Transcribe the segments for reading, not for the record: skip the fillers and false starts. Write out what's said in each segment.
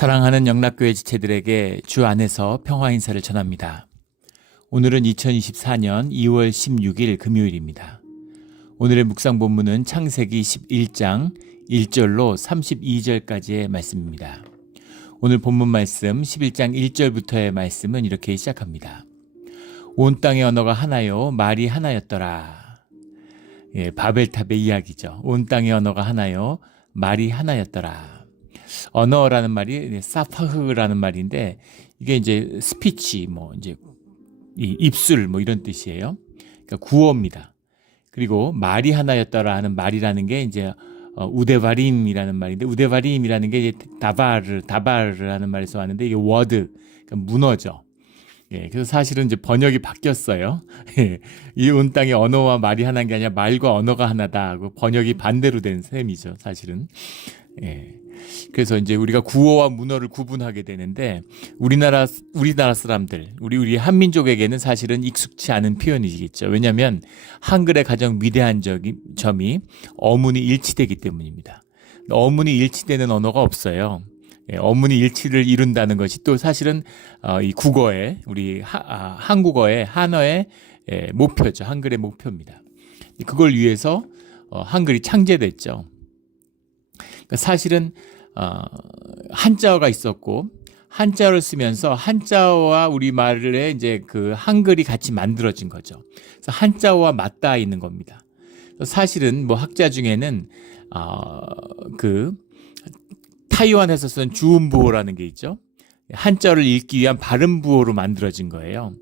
사랑하는 영락교회 지체들에게 주 안에서 평화 인사를 전합니다. 오늘은 2024년 2월 16일 금요일입니다. 오늘의 묵상 본문은 창세기 11장 1절로 32절까지의 말씀입니다. 오늘 본문 말씀 11장 1절부터의 말씀은 이렇게 시작합니다. 온 땅의 언어가 하나요, 말이 하나였더라. 바벨탑의 이야기죠. 온 땅의 언어가 하나요, 말이 하나였더라. 언어라는 말이 사파흐라는 말인데 이게 이제 스피치 이제 입술 이런 뜻이에요. 그러니까 구어입니다. 그리고 말이 하나였더라 하는 말이라는 게 이제 우데바림이라는 말인데 우데바림이라는 게 이제 다바르라는 말에서 왔는데 이게 워드, 그러니까 문어죠. 그래서 사실은 이제 번역이 바뀌었어요. 이 온 땅의 언어와 말이 하나인 게 아니라 말과 언어가 하나다 하고 번역이 반대로 된 셈이죠, 사실은. 그래서 이제 우리가 구어와 문어를 구분하게 되는데 우리나라 사람들, 우리 한민족에게는 사실은 익숙치 않은 표현이겠죠. 왜냐하면 한글의 가장 위대한 점이 어문이 일치되기 때문입니다. 어문이 일치되는 언어가 없어요. 어문이 일치를 이룬다는 것이 또 사실은 이 국어의 우리 한국어의 한어의 목표죠. 한글의 목표입니다. 그걸 위해서 한글이 창제됐죠. 사실은 한자어가 있었고 한자어를 쓰면서 한자어와 우리말의 이제 그 한글이 같이 만들어진 거죠. 그래서 한자어와 맞닿아 있는 겁니다. 사실은 학자 중에는 그 타이완에서 쓴 주음부호라는 게 있죠. 한자어를 읽기 위한 발음부호로 만들어진 거예요.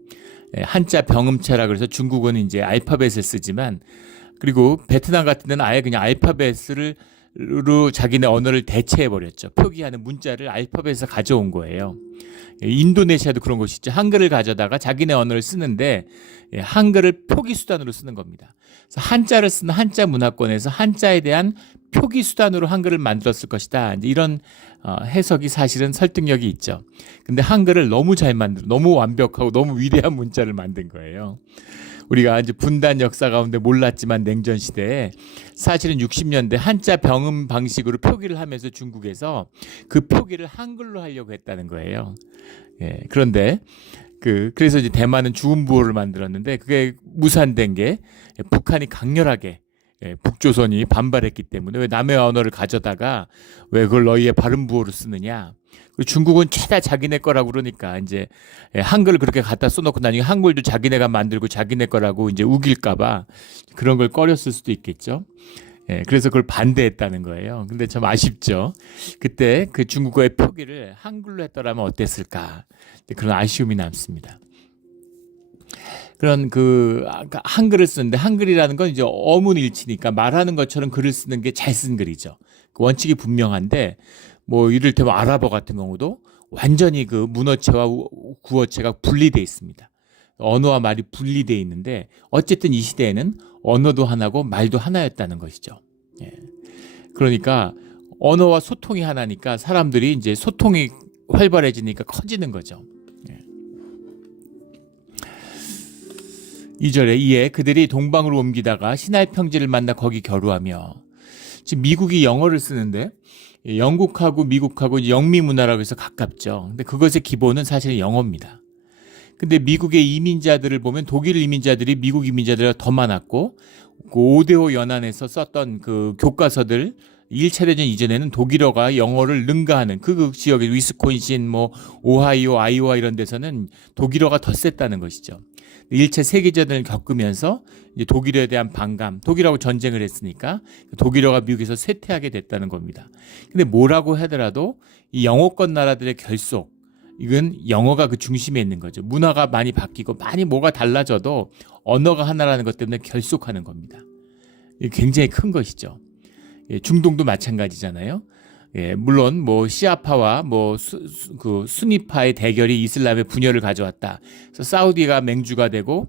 한자 병음체라 그래서 중국은 이제 알파벳을 쓰지만 그리고 베트남 같은 데는 아예 그냥 알파벳을 자기네 언어를 대체해버렸죠. 표기하는 문자를 알파벳에서 가져온 거예요. 인도네시아도 그런 곳이 있죠. 한글을 가져다가 자기네 언어를 쓰는데 한글을 표기 수단으로 쓰는 겁니다. 그래서 한자를 쓰는 한자 문화권에서 한자에 대한 표기 수단으로 한글을 만들었을 것이다. 이런 해석이 사실은 설득력이 있죠. 근데 한글을 너무 잘 너무 완벽하고 너무 위대한 문자를 만든 거예요. 우리가 이제 분단 역사 가운데 몰랐지만 냉전 시대에 사실은 60년대 한자 병음 방식으로 표기를 하면서 중국에서 그 표기를 한글로 하려고 했다는 거예요. 그런데 그래서 이제 대만은 주음부호를 만들었는데 그게 무산된 게 북한이 강렬하게 북조선이 반발했기 때문에 왜 남의 언어를 가져다가 왜 그걸 너희의 발음부호로 쓰느냐. 중국은 최다 자기네 거라고 그러니까 이제 한글을 그렇게 갖다 써놓고 나중에 한글도 자기네가 만들고 자기네 거라고 이제 우길까봐 그런 걸 꺼렸을 수도 있겠죠. 그래서 그걸 반대했다는 거예요. 근데 참 아쉽죠. 그때 그 중국어의 표기를 한글로 했더라면 어땠을까. 그런 아쉬움이 남습니다. 그런 한글을 쓰는데 한글이라는 건 이제 어문일치니까 말하는 것처럼 글을 쓰는 게 잘 쓴 글이죠. 그 원칙이 분명한데 이를테면 아랍어 같은 경우도 완전히 그 문어체와 구어체가 분리되어 있습니다. 언어와 말이 분리되어 있는데 어쨌든 이 시대에는 언어도 하나고 말도 하나였다는 것이죠. 그러니까 언어와 소통이 하나니까 사람들이 이제 소통이 활발해지니까 커지는 거죠. 2절에 이에 그들이 동방으로 옮기다가 시나이 평지를 만나 거기 겨루하며 지금 미국이 영어를 쓰는데 영국하고 미국하고 영미 문화라고 해서 가깝죠. 근데 그것의 기본은 사실 영어입니다. 근데 미국의 이민자들을 보면 독일 이민자들이 미국 이민자들보다 더 많았고 그 5대5 연안에서 썼던 그 교과서들 1차 대전 이전에는 독일어가 영어를 능가하는 그 지역의 위스콘신, 오하이오, 아이오와 이런 데서는 독일어가 더 셌다는 것이죠. 1차 세계전을 겪으면서 이제 독일어에 대한 반감, 독일하고 전쟁을 했으니까 독일어가 미국에서 쇠퇴하게 됐다는 겁니다. 근데 뭐라고 하더라도 이 영어권 나라들의 결속, 이건 영어가 그 중심에 있는 거죠. 문화가 많이 바뀌고 많이 뭐가 달라져도 언어가 하나라는 것 때문에 결속하는 겁니다. 이게 굉장히 큰 것이죠. 중동도 마찬가지잖아요. 물론 시아파와 그 수니파의 대결이 이슬람의 분열을 가져왔다. 그래서 사우디가 맹주가 되고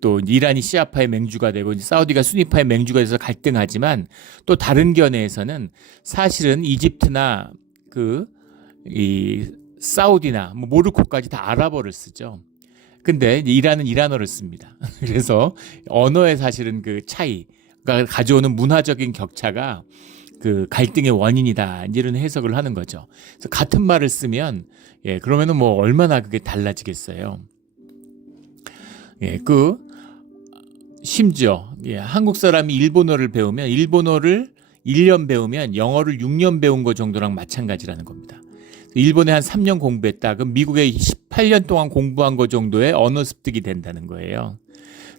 또 이란이 시아파의 맹주가 되고 사우디가 수니파의 맹주가 돼서 갈등하지만 또 다른 견해에서는 사실은 이집트나 이 사우디나 모로코까지 다 아랍어를 쓰죠. 근데 이란은 이란어를 씁니다. 그래서 언어의 사실은 그 차이가 가져오는 문화적인 격차가 그 갈등의 원인이다. 이런 해석을 하는 거죠. 그래서 같은 말을 쓰면 그러면은 뭐 얼마나 그게 달라지겠어요. 심지어 한국 사람이 일본어를 배우면 일본어를 1년 배우면 영어를 6년 배운 거 정도랑 마찬가지라는 겁니다. 일본에 한 3년 공부했다. 그럼 미국에 18년 동안 공부한 거 정도의 언어 습득이 된다는 거예요.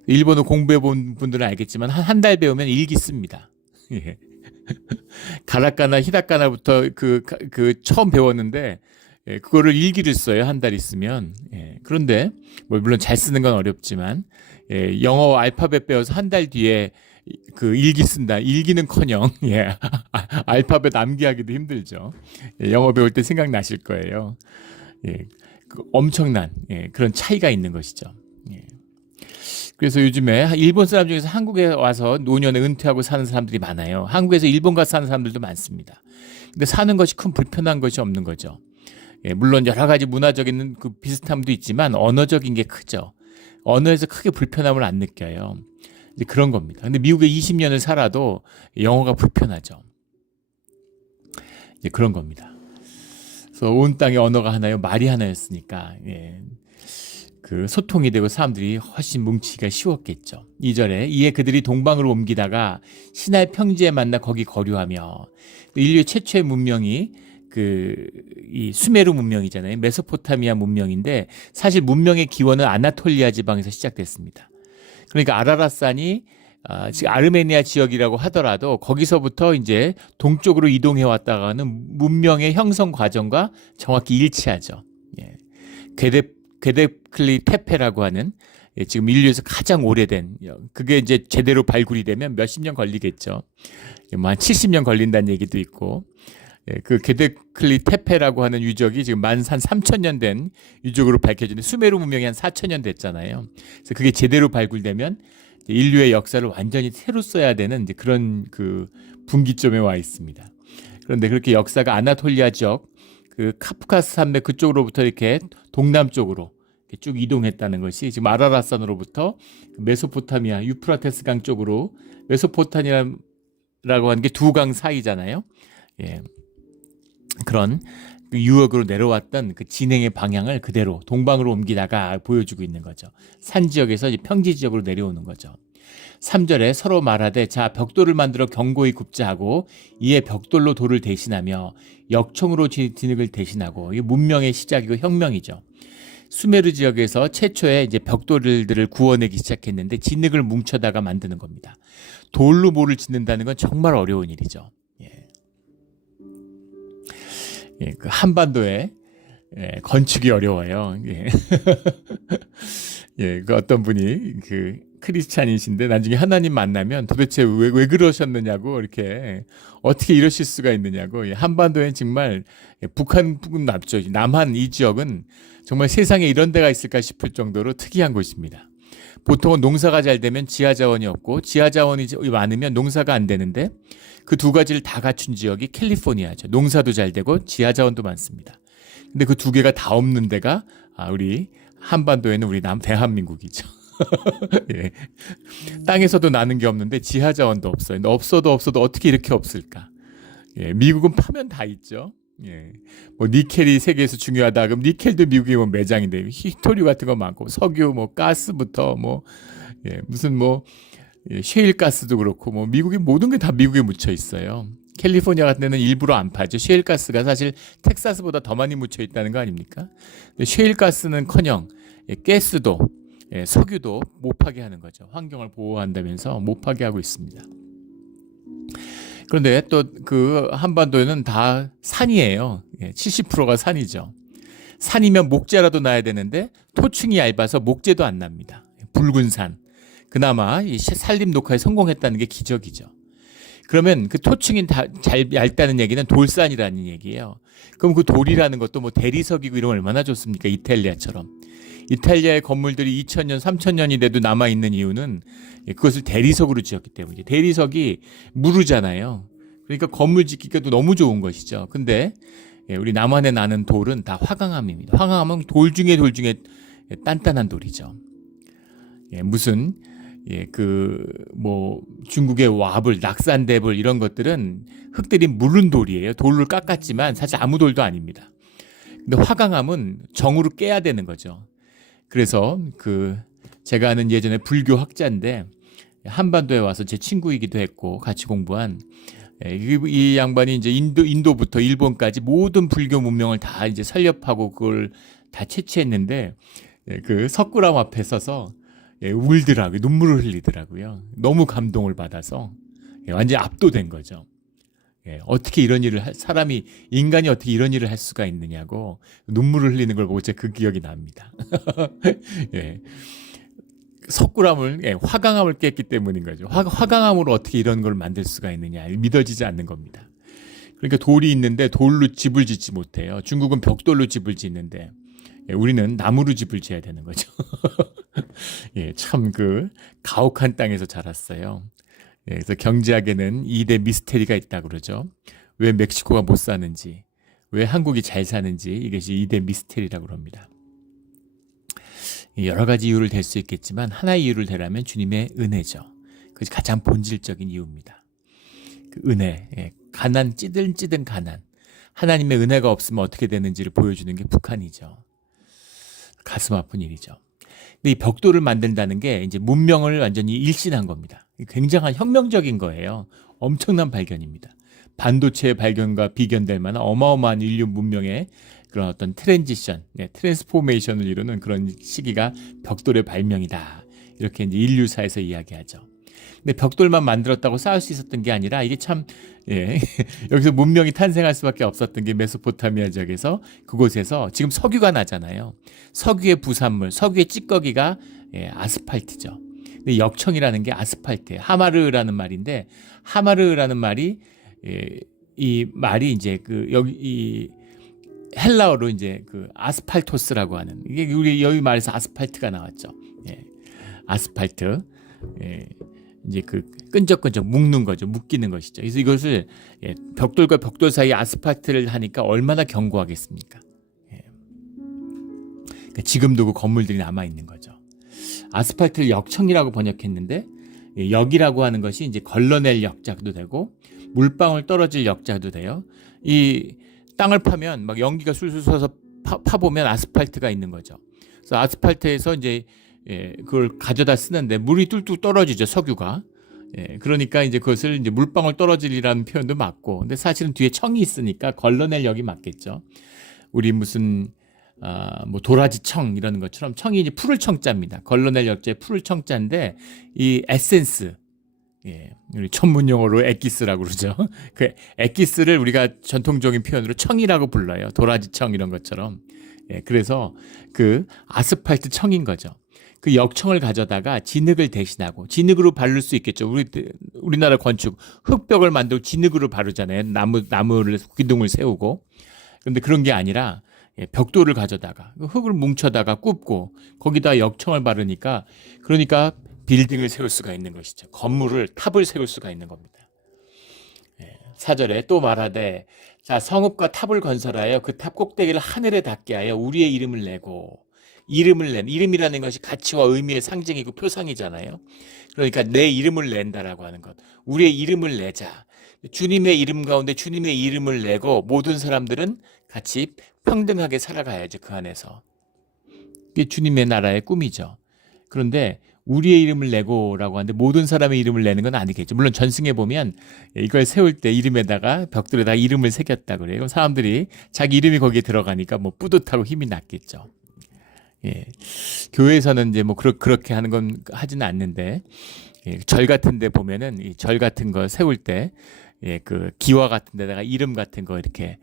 일본어 공부해 본 분들은 알겠지만 한 달 배우면 일기 씁니다. 가라카나 히라카나부터 처음 배웠는데 그거를 일기를 써요. 한 달 있으면. 그런데 뭐 물론 잘 쓰는 건 어렵지만 영어 알파벳 배워서 한 달 뒤에 그 일기 쓴다. 일기는커녕 알파벳 암기하기도 힘들죠. 영어 배울 때 생각나실 거예요. 엄청난 그런 차이가 있는 것이죠. 그래서 요즘에 일본 사람 중에서 한국에 와서 노년에 은퇴하고 사는 사람들이 많아요. 한국에서 일본 가서 사는 사람들도 많습니다. 근데 사는 것이 큰 불편한 것이 없는 거죠. 물론 여러 가지 문화적인 그 비슷함도 있지만 언어적인 게 크죠. 언어에서 크게 불편함을 안 느껴요. 이제 그런 겁니다. 근데 미국에 20년을 살아도 영어가 불편하죠. 이제 그런 겁니다. 그래서 온 땅의 언어가 하나요, 말이 하나였으니까 그 소통이 되고 사람들이 훨씬 뭉치기가 쉬웠겠죠. 2절에 이에 그들이 동방으로 옮기다가 신할 평지에 만나 거기 거류하며 인류 최초의 문명이 이 수메르 문명이잖아요. 메소포타미아 문명인데 사실 문명의 기원은 아나톨리아 지방에서 시작됐습니다. 그러니까 아라랏산이 지금 아르메니아 지역이라고 하더라도 거기서부터 이제 동쪽으로 이동해 왔다가는 문명의 형성 과정과 정확히 일치하죠. 게데클리 테페라고 하는 지금 인류에서 가장 오래된 그게 이제 제대로 발굴이 되면 몇십 년 걸리겠죠. 뭐 한 70년 걸린다는 얘기도 있고 그 게데클리 테페라고 하는 유적이 지금 만 한 3,000년 된 유적으로 밝혀지는데 수메르 문명이 한 4,000년 됐잖아요. 그래서 그게 제대로 발굴되면 인류의 역사를 완전히 새로 써야 되는 이제 그런 그 분기점에 와 있습니다. 그런데 그렇게 역사가 아나톨리아 지역 그 카프카스 산맥 그쪽으로부터 이렇게 동남쪽으로 이렇게 쭉 이동했다는 것이 지금 아라랏산으로부터 메소포타미아 유프라테스 강 쪽으로 메소포타미아라고 하는 게 두 강 사이잖아요. 그런 유역으로 내려왔던 그 진행의 방향을 그대로 동방으로 옮기다가 보여주고 있는 거죠. 산 지역에서 이제 평지 지역으로 내려오는 거죠. 3절에 서로 말하되 자 벽돌을 만들어 견고히 굽자 하고 이에 벽돌로 돌을 대신하며 역청으로 진흙을 대신하고 이게 문명의 시작이고 혁명이죠. 수메르 지역에서 최초의 이제 벽돌들을 구워내기 시작했는데 진흙을 뭉쳐다가 만드는 겁니다. 돌로 뭐를 짓는다는 건 정말 어려운 일이죠. 그 한반도에 건축이 어려워요. 그 어떤 분이 그 크리스찬이신데 나중에 하나님 만나면 도대체 왜 그러셨느냐고 이렇게 어떻게 이러실 수가 있느냐고 한반도엔 정말 북한은 납죠. 남한 이 지역은 정말 세상에 이런 데가 있을까 싶을 정도로 특이한 곳입니다. 보통은 농사가 잘 되면 지하자원이 없고 지하자원이 많으면 농사가 안 되는데 그 두 가지를 다 갖춘 지역이 캘리포니아죠. 농사도 잘 되고 지하자원도 많습니다. 근데 그 두 개가 다 없는 데가 우리 한반도에는 우리 대한민국이죠. 땅에서도 나는 게 없는데 지하자원도 없어요. 없어도 어떻게 이렇게 없을까? 미국은 파면 다 있죠. 뭐 니켈이 세계에서 중요하다. 그럼 니켈도 미국에 뭐 매장인데 히토류 같은 거 많고 석유 뭐 가스부터 뭐 무슨 뭐 셰일가스도 그렇고 뭐 미국의 모든 게 다 미국에 묻혀 있어요. 캘리포니아 같은 데는 일부러 안 파죠. 셰일가스가 사실 텍사스보다 더 많이 묻혀 있다는 거 아닙니까? 근데 셰일가스는커녕 가스도 석유도 못 파게 하는 거죠. 환경을 보호한다면서 못 파게 하고 있습니다. 그런데 또 그 한반도에는 다 산이에요. 70%가 산이죠. 산이면 목재라도 나야 되는데 토층이 얇아서 목재도 안 납니다. 붉은 산. 그나마 이 산림 녹화에 성공했다는 게 기적이죠. 그러면 그 토층이 잘 얇다는 얘기는 돌산이라는 얘기예요. 그럼 그 돌이라는 것도 뭐 대리석이고 이런 얼마나 좋습니까? 이탈리아처럼. 이탈리아의 건물들이 2000년, 3000년이 돼도 남아있는 이유는 그것을 대리석으로 지었기 때문이죠. 대리석이 무르잖아요. 그러니까 건물 짓기가 너무 좋은 것이죠. 근데 우리 남한에 나는 돌은 다 화강암입니다. 화강암은 돌 중에 단단한 돌이죠. 무슨 뭐 중국의 와불, 낙산대불 이런 것들은 흙들이 무른 돌이에요. 돌을 깎았지만 사실 아무 돌도 아닙니다. 근데 화강암은 정으로 깨야 되는 거죠. 그래서 제가 아는 예전에 불교 학자인데 한반도에 와서 제 친구이기도 했고 같이 공부한 이 양반이 이제 인도부터 일본까지 모든 불교 문명을 다 이제 설렵하고 그걸 다 채취했는데 그 석굴암 앞에 서서 울더라고요. 눈물을 흘리더라고요. 너무 감동을 받아서 완전히 압도된 거죠. 어떻게 이런 일을 인간이 어떻게 이런 일을 할 수가 있느냐고 눈물을 흘리는 걸 보고 제가 그 기억이 납니다. 석굴암을 화강암을 깼기 때문인 거죠. 화강암으로 어떻게 이런 걸 만들 수가 있느냐 믿어지지 않는 겁니다. 그러니까 돌이 있는데 돌로 집을 짓지 못해요. 중국은 벽돌로 집을 짓는데 우리는 나무로 집을 지어야 되는 거죠. 참 가혹한 땅에서 자랐어요. 그래서 경제학에는 2대 미스테리가 있다고 그러죠. 왜 멕시코가 못 사는지, 왜 한국이 잘 사는지 이것이 2대 미스테리라고 합니다. 여러 가지 이유를 댈 수 있겠지만 하나의 이유를 대라면 주님의 은혜죠. 그것이 가장 본질적인 이유입니다. 그 은혜, 가난, 찌든 가난. 하나님의 은혜가 없으면 어떻게 되는지를 보여주는 게 북한이죠. 가슴 아픈 일이죠. 근데 이 벽돌을 만든다는 게 이제 문명을 완전히 일신한 겁니다. 굉장한 혁명적인 거예요. 엄청난 발견입니다. 반도체의 발견과 비견될 만한 어마어마한 인류 문명의 그런 어떤 트랜스포메이션을 이루는 그런 시기가 벽돌의 발명이다. 이렇게 이제 인류사에서 이야기하죠. 근데 벽돌만 만들었다고 쌓을 수 있었던 게 아니라 이게 참 여기서 문명이 탄생할 수밖에 없었던 게 메소포타미아 지역에서 그곳에서 지금 석유가 나잖아요. 석유의 부산물, 석유의 찌꺼기가 아스팔트죠. 근데 역청이라는 게 아스팔트예요. 하마르라는 말인데 하마르라는 말이 이 말이 이제 이 헬라어로 이제 아스팔토스라고 하는 이게 우리 여기 말에서 아스팔트가 나왔죠. 아스팔트. 이제 끈적끈적 묶는 거죠. 묶이는 것이죠. 그래서 이것을 벽돌과 벽돌 사이 아스팔트를 하니까 얼마나 견고하겠습니까? 그러니까 지금도 그 건물들이 남아 있는 거죠. 아스팔트를 역청이라고 번역했는데 역이라고 하는 것이 이제 걸러낼 역자도 되고 물방울 떨어질 역자도 돼요. 이 땅을 파면 막 연기가 술술 솟아서 파보면 아스팔트가 있는 거죠. 그래서 아스팔트에서 이제 그걸 가져다 쓰는데 물이 뚝뚝 떨어지죠, 석유가. 그러니까 이제 그것을 이제 물방울 떨어질이라는 표현도 맞고, 근데 사실은 뒤에 청이 있으니까 걸러낼 역이 맞겠죠. 우리 무슨 뭐 도라지 청 이러는 것처럼 청이 이제 풀을 청자입니다. 걸러낼 역자의 풀을 청자인데 이 에센스, 우리 전문 용어로 엑기스라고 그러죠. 그 엑기스를 우리가 전통적인 표현으로 청이라고 불러요. 도라지 청 이런 것처럼. 그래서 그 아스팔트 청인 거죠. 그 역청을 가져다가 진흙을 대신하고 진흙으로 바를 수 있겠죠. 우리나라 건축 흙벽을 만들고 진흙으로 바르잖아요. 나무를 기둥을 세우고. 그런데 그런 게 아니라 벽돌을 가져다가 흙을 뭉쳐다가 굽고 거기다 역청을 바르니까 그러니까 빌딩을 세울 수가 있는 것이죠. 탑을 세울 수가 있는 겁니다. 4절에 또 말하되 자 성읍과 탑을 건설하여 그 탑 꼭대기를 하늘에 닿게 하여 우리의 이름을 내고 이름이라는 것이 가치와 의미의 상징이고 표상이잖아요. 그러니까 내 이름을 낸다라고 하는 것. 우리의 이름을 내자. 주님의 이름 가운데 주님의 이름을 내고 모든 사람들은 같이 평등하게 살아가야죠. 그 안에서. 그게 주님의 나라의 꿈이죠. 그런데 우리의 이름을 내고라고 하는데 모든 사람의 이름을 내는 건 아니겠죠. 물론 전승에 보면 이걸 세울 때 이름에다가 벽돌에다 이름을 새겼다 그래요. 그럼 사람들이 자기 이름이 거기에 들어가니까 뭐 뿌듯하고 힘이 났겠죠. 교회에서는 이제 뭐 그렇게 하는 건 하지는 않는데 절 같은 데 보면은 이 절 같은 거 세울 때 그 기와 같은 데다가 이름 같은 거 이렇게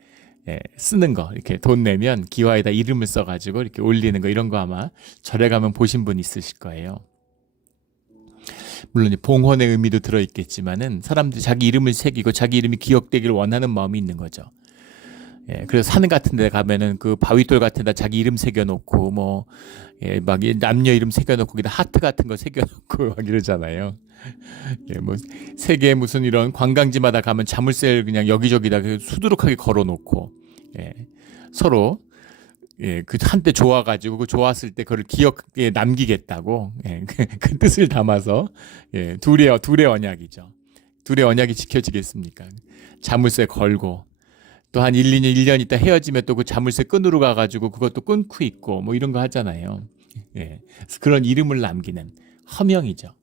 쓰는 거 이렇게 돈 내면 기와에다 이름을 써가지고 이렇게 올리는 거 이런 거 아마 절에 가면 보신 분 있으실 거예요. 물론 봉헌의 의미도 들어있겠지만은 사람들이 자기 이름을 새기고 자기 이름이 기억되기를 원하는 마음이 있는 거죠. 그래서 산 같은 데 가면은 그 바위돌 같은 데 자기 이름 새겨놓고 막 남녀 이름 새겨놓고 거기다 하트 같은 거 새겨놓고 막 이러잖아요. 뭐 세계 무슨 이런 관광지마다 가면 자물쇠를 그냥 여기저기다 수두룩하게 걸어놓고 서로 예, 그 한때 좋아가지고 그 좋았을 때 그걸 기억에 남기겠다고 예, 그 뜻을 담아서 예, 둘의 언약이죠. 둘의 언약이 지켜지겠습니까? 자물쇠 걸고 또 한 1년 있다 헤어지면 또 그 자물쇠 끈으로 가가지고 그것도 끊고 있고 뭐 이런 거 하잖아요. 예, 그런 이름을 남기는 허명이죠.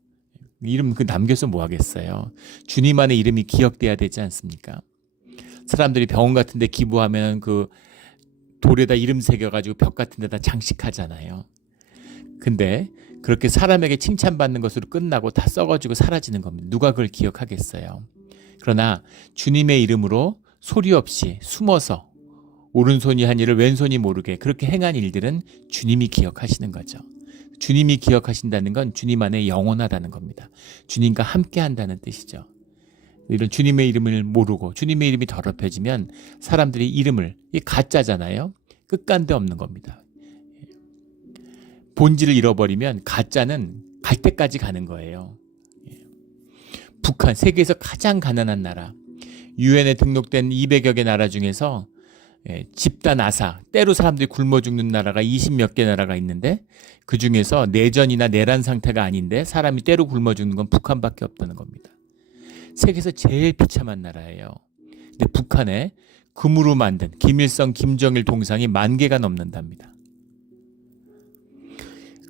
이름 그 남겨서 뭐 하겠어요? 주님 안의 이름이 기억돼야 되지 않습니까? 사람들이 병원 같은 데 기부하면 그 돌에다 이름 새겨가지고 벽 같은 데다 장식하잖아요. 근데 그렇게 사람에게 칭찬받는 것으로 끝나고 다 썩어지고 사라지는 겁니다. 누가 그걸 기억하겠어요? 그러나 주님의 이름으로 소리 없이 숨어서 오른손이 한 일을 왼손이 모르게 그렇게 행한 일들은 주님이 기억하시는 거죠. 주님이 기억하신다는 건 주님 안에 영원하다는 겁니다. 주님과 함께 한다는 뜻이죠. 이런 주님의 이름을 모르고 주님의 이름이 더럽혀지면 사람들이 이름을, 이 가짜잖아요. 끝간데 없는 겁니다. 본질을 잃어버리면 가짜는 갈 때까지 가는 거예요. 북한, 세계에서 가장 가난한 나라, 유엔에 등록된 200여 개 나라 중에서 집단 아사, 때로 사람들이 굶어 죽는 나라가 20몇 개 나라가 있는데 그 중에서 내전이나 내란 상태가 아닌데 사람이 때로 굶어 죽는 건 북한밖에 없다는 겁니다. 세계에서 제일 비참한 나라예요. 근데 북한에 금으로 만든 김일성, 김정일 동상이 10,000개가 넘는답니다.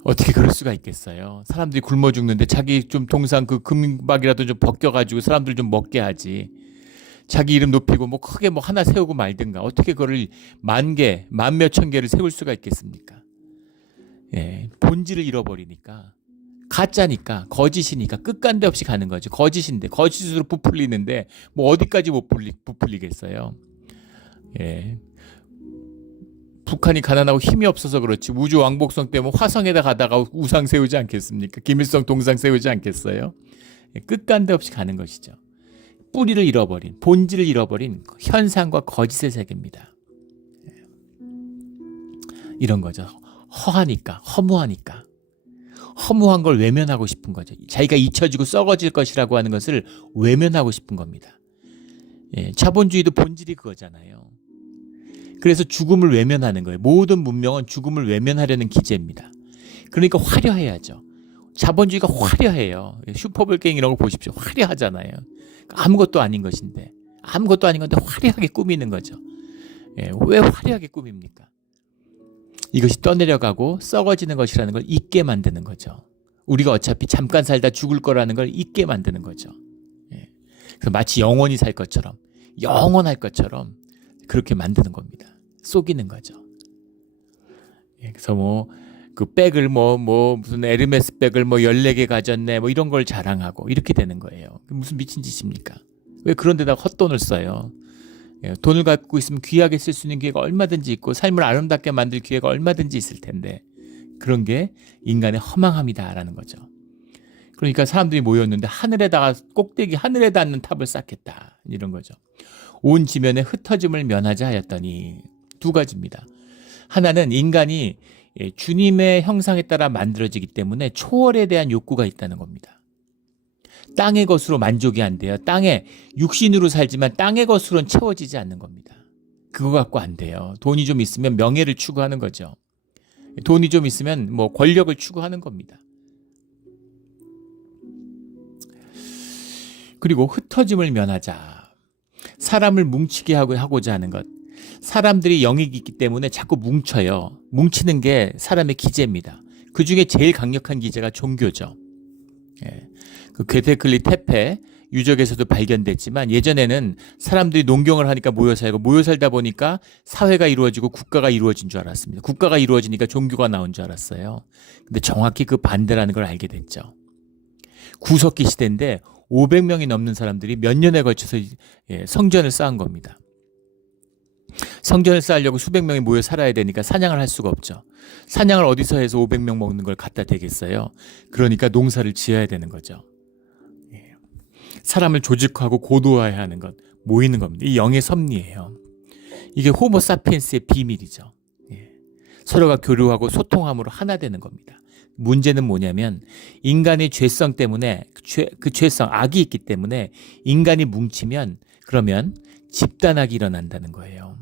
어떻게 그럴 수가 있겠어요? 사람들이 굶어 죽는데 자기 좀 동상 그 금박이라도 좀 벗겨가지고 사람들 좀 먹게 하지. 자기 이름 높이고 뭐 크게 뭐 하나 세우고 말든가. 어떻게 그걸 10,000개, 10,000몇 개를 세울 수가 있겠습니까? 예, 본질을 잃어버리니까. 가짜니까, 거짓이니까 끝간데 없이 가는 거죠. 거짓인데, 거짓으로 부풀리는데 뭐 어디까지 못 부풀리겠어요. 예. 북한이 가난하고 힘이 없어서 그렇지 우주 왕복선 때문에 화성에다 가다가 우상 세우지 않겠습니까? 김일성 동상 세우지 않겠어요? 예, 끝간데 없이 가는 것이죠. 뿌리를 잃어버린, 본질을 잃어버린 현상과 거짓의 세계입니다. 이런 거죠. 허하니까, 허무하니까. 허무한 걸 외면하고 싶은 거죠. 자기가 잊혀지고 썩어질 것이라고 하는 것을 외면하고 싶은 겁니다. 예, 자본주의도 본질이 그거잖아요. 그래서 죽음을 외면하는 거예요. 모든 문명은 죽음을 외면하려는 기제입니다. 그러니까 화려해야죠. 자본주의가 화려해요. 슈퍼볼갱 이런 거 보십시오. 화려하잖아요. 아무것도 아닌 것인데, 아무것도 아닌 건데 화려하게 꾸미는 거죠. 예, 왜 화려하게 꾸밉니까? 이것이 떠내려가고 썩어지는 것이라는 걸 잊게 만드는 거죠. 우리가 어차피 잠깐 살다 죽을 거라는 걸 잊게 만드는 거죠. 예. 그래서 마치 영원히 살 것처럼, 영원할 것처럼 그렇게 만드는 겁니다. 속이는 거죠. 예. 그래서 뭐 그 백을 무슨 에르메스 백을 14개 가졌네 이런 걸 자랑하고 이렇게 되는 거예요. 무슨 미친 짓입니까? 왜 그런 데다가 헛돈을 써요? 예, 돈을 갖고 있으면 귀하게 쓸 수 있는 기회가 얼마든지 있고 삶을 아름답게 만들 기회가 얼마든지 있을 텐데 그런 게 인간의 허망함이다라는 거죠. 그러니까 사람들이 모였는데 하늘에다가 꼭대기 하늘에 닿는 탑을 쌓겠다 이런 거죠. 온 지면에 흩어짐을 면하자 하였더니 두 가지입니다. 하나는 인간이 주님의 형상에 따라 만들어지기 때문에 초월에 대한 욕구가 있다는 겁니다. 땅의 것으로 만족이 안 돼요. 땅에 육신으로 살지만 땅의 것으로는 채워지지 않는 겁니다. 그거 갖고 안 돼요. 돈이 좀 있으면 명예를 추구하는 거죠. 돈이 좀 있으면 뭐 권력을 추구하는 겁니다. 그리고 흩어짐을 면하자. 사람을 뭉치게 하고자 하는 것. 사람들이 영이 있기 때문에 자꾸 뭉쳐요. 뭉치는 게 사람의 기제입니다. 그 중에 제일 강력한 기제가 종교죠. 예. 그 괴테클리 테페 유적에서도 발견됐지만 예전에는 사람들이 농경을 하니까 모여 살고 모여 살다 보니까 사회가 이루어지고 국가가 이루어진 줄 알았습니다. 국가가 이루어지니까 종교가 나온 줄 알았어요. 근데 정확히 그 반대라는 걸 알게 됐죠. 구석기 시대인데 500명이 넘는 사람들이 몇 년에 걸쳐서 성전을 쌓은 겁니다. 성전을 쌓으려고 수백 명이 모여 살아야 되니까 사냥을 할 수가 없죠. 사냥을 어디서 해서 500명 먹는 걸 갖다 대겠어요. 그러니까 농사를 지어야 되는 거죠. 사람을 조직화하고 고도화해야 하는 것, 모이는 겁니다. 이 영의 섭리예요. 이게 호모 사피엔스의 비밀이죠. 서로가 교류하고 소통함으로 하나 되는 겁니다. 문제는 뭐냐면 인간의 죄성 때문에 그 죄성, 악이 있기 때문에 인간이 뭉치면 그러면 집단악이 일어난다는 거예요.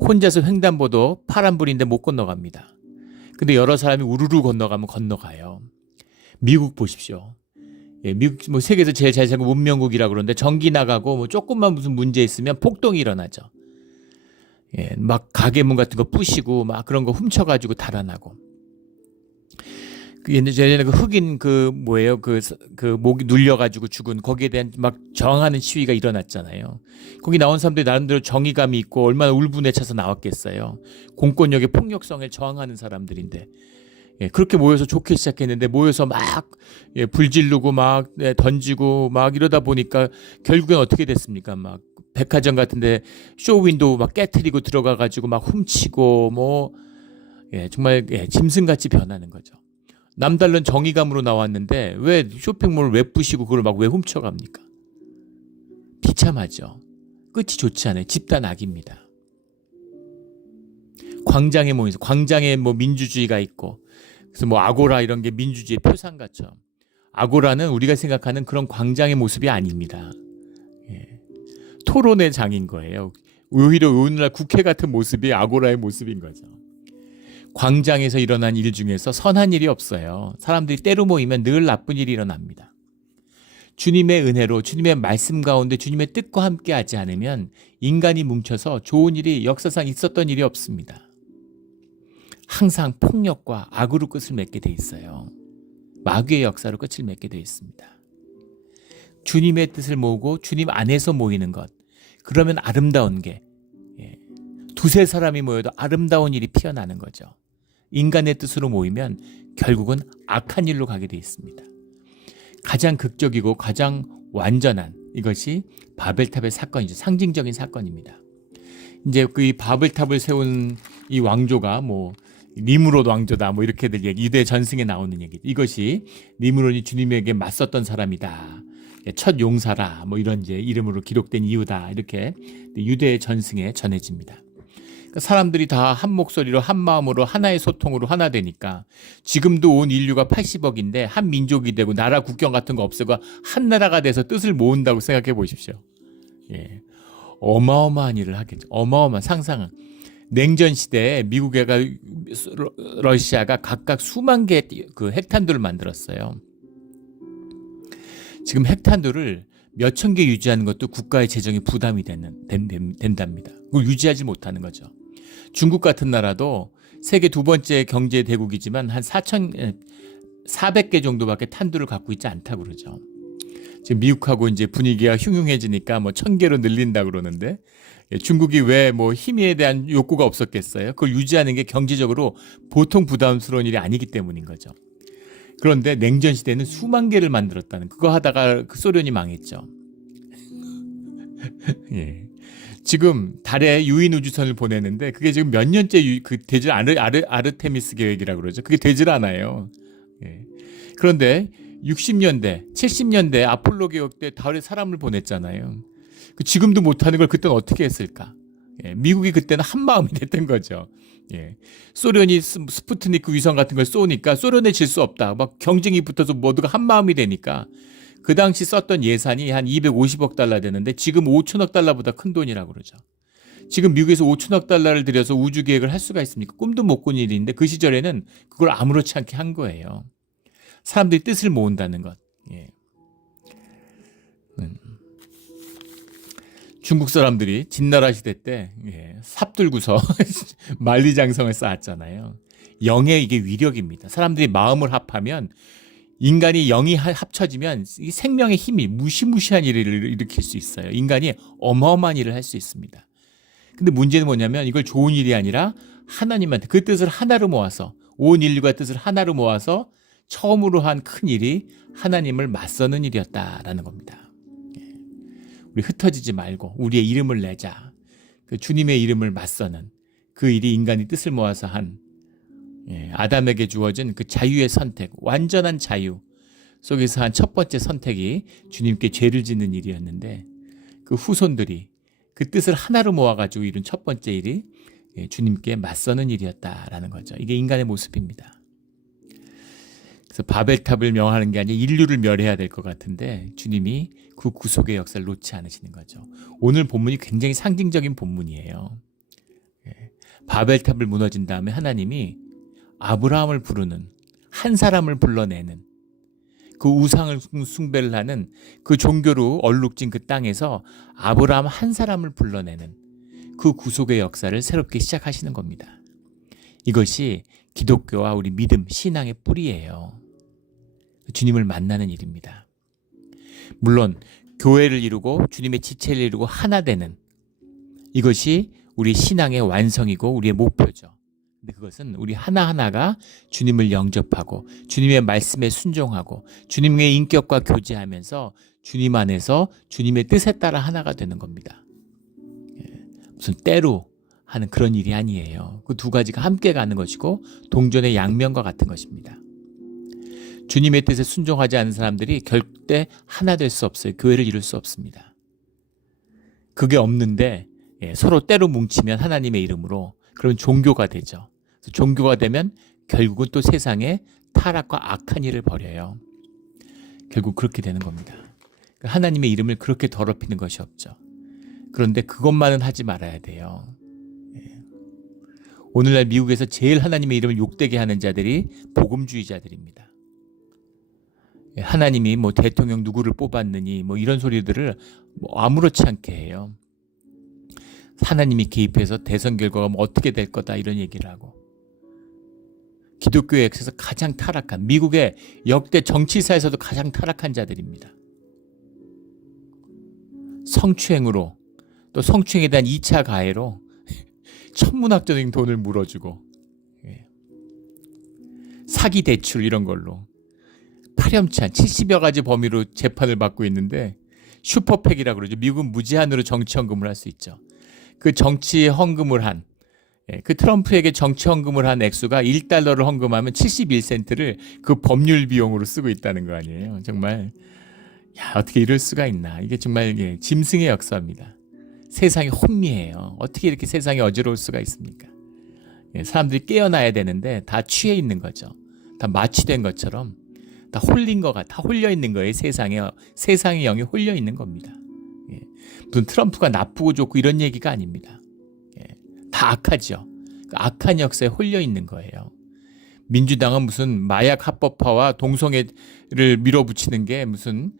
혼자서 횡단보도 파란불인데 못 건너갑니다. 근데 여러 사람이 우르르 건너가면 건너가요. 미국 보십시오. 예, 미국 뭐 세계에서 제일 잘 살고 문명국이라 그러는데 전기 나가고 뭐 조금만 무슨 문제 있으면 폭동이 일어나죠. 예, 막 가게문 같은 거 부시고 막 그런 거 훔쳐가지고 달아나고. 그 예전에 그 흑인 그 뭐예요 그 목이 눌려가지고 죽은 거기에 대한 막 저항하는 시위가 일어났잖아요. 거기 나온 사람들이 나름대로 정의감이 있고 얼마나 울분에 차서 나왔겠어요. 공권력의 폭력성에 저항하는 사람들인데. 예, 그렇게 모여서 좋게 시작했는데 모여서 막 예, 불 지르고 막 예, 던지고 막 이러다 보니까 결국엔 어떻게 됐습니까? 막 백화점 같은데 쇼윈도우 막 깨트리고 들어가가지고 막 훔치고 뭐 예, 정말 예, 짐승같이 변하는 거죠. 남다른 정의감으로 나왔는데 왜 쇼핑몰을 왜 부시고 그걸 막 왜 훔쳐갑니까? 비참하죠. 끝이 좋지 않아요. 집단 악입니다. 광장에 모여서 광장에 뭐 민주주의가 있고 그래서 뭐 아고라 이런 게 민주주의의 표상같죠. 아고라는 우리가 생각하는 그런 광장의 모습이 아닙니다. 예. 토론의 장인 거예요. 오히려 오늘날 국회 같은 모습이 아고라의 모습인 거죠. 광장에서 일어난 일 중에서 선한 일이 없어요. 사람들이 때로 모이면 늘 나쁜 일이 일어납니다. 주님의 은혜로 주님의 말씀 가운데 주님의 뜻과 함께 하지 않으면 인간이 뭉쳐서 좋은 일이 역사상 있었던 일이 없습니다. 항상 폭력과 악으로 끝을 맺게 돼 있어요. 마귀의 역사로 끝을 맺게 돼 있습니다. 주님의 뜻을 모으고 주님 안에서 모이는 것. 그러면 아름다운 게 두세 사람이 모여도 아름다운 일이 피어나는 거죠. 인간의 뜻으로 모이면 결국은 악한 일로 가게 돼 있습니다. 가장 극적이고 가장 완전한 이것이 바벨탑의 사건이죠. 상징적인 사건입니다. 이제 그 이 바벨탑을 세운 이 왕조가 뭐 니므롯 왕조다 뭐 이렇게들 얘기, 유대 전승에 나오는 얘기. 이것이 니므롯이 주님에게 맞섰던 사람이다. 첫 용사라 뭐 이런 이제 이름으로 기록된 이유다. 이렇게 유대의 전승에 전해집니다. 사람들이 다 한 목소리로 한 마음으로 하나의 소통으로 하나 되니까 지금도 온 인류가 80억인데 한 민족이 되고 나라 국경 같은 거 없애고 한 나라가 돼서 뜻을 모은다고 생각해 보십시오. 예. 어마어마한 일을 하겠죠. 어마어마한 상상은. 냉전 시대에 미국과 러시아가 각각 수만 개의 그 핵탄두를 만들었어요. 지금 핵탄두를 몇천 개 유지하는 것도 국가의 재정에 부담이 된답니다. 그걸 유지하지 못하는 거죠. 중국 같은 나라도 세계 두 번째 경제 대국이지만 한 400개 정도밖에 탄두를 갖고 있지 않다고 그러죠. 지금 미국하고 이제 분위기가 흉흉해지니까 뭐 1000개로 늘린다 그러는데 중국이 왜 뭐 힘에 대한 욕구가 없었겠어요? 그걸 유지하는 게 경제적으로 보통 부담스러운 일이 아니기 때문인 거죠. 그런데 냉전 시대는 수만 개를 만들었다는 그거 하다가 그 소련이 망했죠. 예. 지금 달에 유인 우주선을 보내는데 그게 지금 몇 년째 되질 아르테미스 계획이라고 그러죠. 그게 되질 않아요. 예. 그런데 60년대, 70년대 아폴로 계획 때 달에 사람을 보냈잖아요. 지금도 못하는 걸 그때는 어떻게 했을까? 예. 미국이 그때는 한 마음이 됐던 거죠. 예. 소련이 스푸트니크 위성 같은 걸 쏘니까 소련에 질 수 없다. 막 경쟁이 붙어서 모두가 한 마음이 되니까 그 당시 썼던 예산이 한 250억 달러 되는데 지금 5천억 달러보다 큰 돈이라고 그러죠. 지금 미국에서 5천억 달러를 들여서 우주 계획을 할 수가 있습니까? 꿈도 못 꾼 일인데 그 시절에는 그걸 아무렇지 않게 한 거예요. 사람들이 뜻을 모은다는 것. 예. 중국 사람들이 진나라 시대 때 삽들고서 만리장성을 쌓았잖아요. 영의 이게 위력입니다. 사람들이 마음을 합하면 인간이 영이 합쳐지면 이 생명의 힘이 무시무시한 일을 일으킬 수 있어요. 인간이 어마어마한 일을 할 수 있습니다. 근데 문제는 뭐냐면 이걸 좋은 일이 아니라 하나님한테 그 뜻을 하나로 모아서 온 인류가 뜻을 하나로 모아서 처음으로 한 큰 일이 하나님을 맞서는 일이었다라는 겁니다. 우리 흩어지지 말고 우리의 이름을 내자. 그 주님의 이름을 맞서는 그 일이 인간이 뜻을 모아서 한 아담에게 주어진 그 자유의 선택, 완전한 자유 속에서 한 첫 번째 선택이 주님께 죄를 짓는 일이었는데 그 후손들이 그 뜻을 하나로 모아가지고 이룬 첫 번째 일이 주님께 맞서는 일이었다라는 거죠. 이게 인간의 모습입니다. 그래서 바벨탑을 명하는 게 아니라 인류를 멸해야 될 것 같은데 주님이 그 구속의 역사를 놓지 않으시는 거죠. 오늘 본문이 굉장히 상징적인 본문이에요. 예. 바벨탑을 무너진 다음에 하나님이 아브라함을 부르는, 한 사람을 불러내는, 그 우상을 숭배를 하는 그 종교로 얼룩진 그 땅에서 아브라함 한 사람을 불러내는 그 구속의 역사를 새롭게 시작하시는 겁니다. 이것이 기독교와 우리 믿음, 신앙의 뿌리예요. 주님을 만나는 일입니다. 물론 교회를 이루고 주님의 지체를 이루고 하나 되는, 이것이 우리 신앙의 완성이고 우리의 목표죠. 근데 그것은 우리 하나하나가 주님을 영접하고 주님의 말씀에 순종하고 주님의 인격과 교제하면서 주님 안에서 주님의 뜻에 따라 하나가 되는 겁니다. 무슨 때로 하는 그런 일이 아니에요. 그 두 가지가 함께 가는 것이고 동전의 양면과 같은 것입니다. 주님의 뜻에 순종하지 않는 사람들이 절대 하나 될 수 없어요. 교회를 이룰 수 없습니다. 그게 없는데 서로 때로 뭉치면 하나님의 이름으로, 그러면 종교가 되죠. 종교가 되면 결국은 또 세상에 타락과 악한 일을 벌여요. 결국 그렇게 되는 겁니다. 하나님의 이름을 그렇게 더럽히는 것이 없죠. 그런데 그것만은 하지 말아야 돼요. 오늘날 미국에서 제일 하나님의 이름을 욕되게 하는 자들이 복음주의자들입니다. 하나님이 뭐 대통령 누구를 뽑았느니 뭐 이런 소리들을 뭐 아무렇지 않게 해요. 하나님이 개입해서 대선 결과가 뭐 어떻게 될 거다 이런 얘기를 하고, 기독교에서 가장 타락한, 미국의 역대 정치사에서도 가장 타락한 자들입니다. 성추행으로, 또 성추행에 대한 2차 가해로 천문학적인 돈을 물어주고, 사기 대출 이런 걸로 파렴치한 70여 가지 범위로 재판을 받고 있는데, 슈퍼팩이라고 그러죠. 미국은 무제한으로 정치 헌금을 할 수 있죠. 그 정치 헌금을 한, 그 트럼프에게 정치 헌금을 한 액수가 1달러를 헌금하면 71센트를 그 법률 비용으로 쓰고 있다는 거 아니에요. 정말 어떻게 이럴 수가 있나. 이게 정말 짐승의 역사입니다. 세상이 혼미해요. 어떻게 이렇게 세상이 어지러울 수가 있습니까? 사람들이 깨어나야 되는데 다 취해 있는 거죠. 다 마취된 것처럼 다 홀린 거가 다 홀려 있는 거예요. 세상의 영이 홀려 있는 겁니다. 무슨 트럼프가 나쁘고 좋고 이런 얘기가 아닙니다. 다 악하죠. 악한 역사에 홀려 있는 거예요. 민주당은 무슨 마약 합법화와 동성애를 밀어붙이는 게 무슨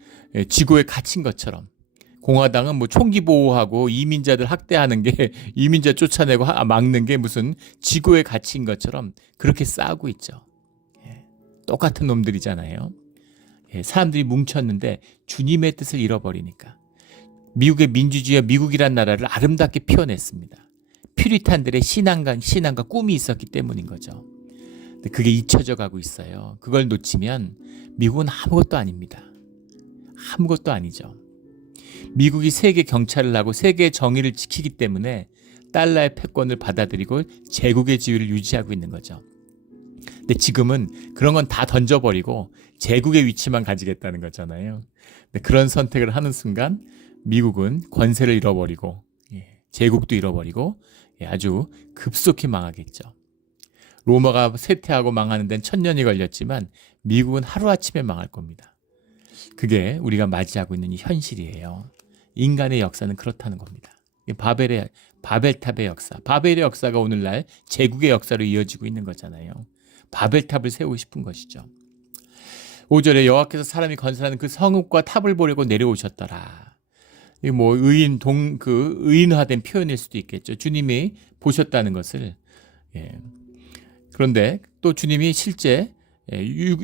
지구에 갇힌 것처럼, 공화당은 뭐 총기 보호하고 이민자들 학대하는 게, 이민자 쫓아내고 막는 게 무슨 지구에 갇힌 것처럼 그렇게 싸우고 있죠. 똑같은 놈들이잖아요. 사람들이 뭉쳤는데 주님의 뜻을 잃어버리니까. 미국의 민주주의와 미국이란 나라를 아름답게 피워냈습니다. 퓨리탄들의 신앙과 꿈이 있었기 때문인 거죠. 근데 그게 잊혀져 가고 있어요. 그걸 놓치면 미국은 아무것도 아닙니다. 아무것도 아니죠. 미국이 세계 경찰을 하고 세계의 정의를 지키기 때문에 달러의 패권을 받아들이고 제국의 지위를 유지하고 있는 거죠. 근데 지금은 그런 건 다 던져버리고 제국의 위치만 가지겠다는 거잖아요. 근데 그런 선택을 하는 순간 미국은 권세를 잃어버리고 제국도 잃어버리고 아주 급속히 망하겠죠. 로마가 쇠퇴하고 망하는 데는 1000년이 걸렸지만 미국은 하루아침에 망할 겁니다. 그게 우리가 맞이하고 있는 이 현실이에요. 인간의 역사는 그렇다는 겁니다. 바벨탑의 역사, 바벨의 역사가 오늘날 제국의 역사로 이어지고 있는 거잖아요. 바벨탑을 세우고 싶은 것이죠. 5절에 여호와께서 사람이 건설하는 그 성읍과 탑을 보려고 내려오셨더라. 이 뭐 의인화된 표현일 수도 있겠죠. 주님이 보셨다는 것을. 그런데 또 주님이 실제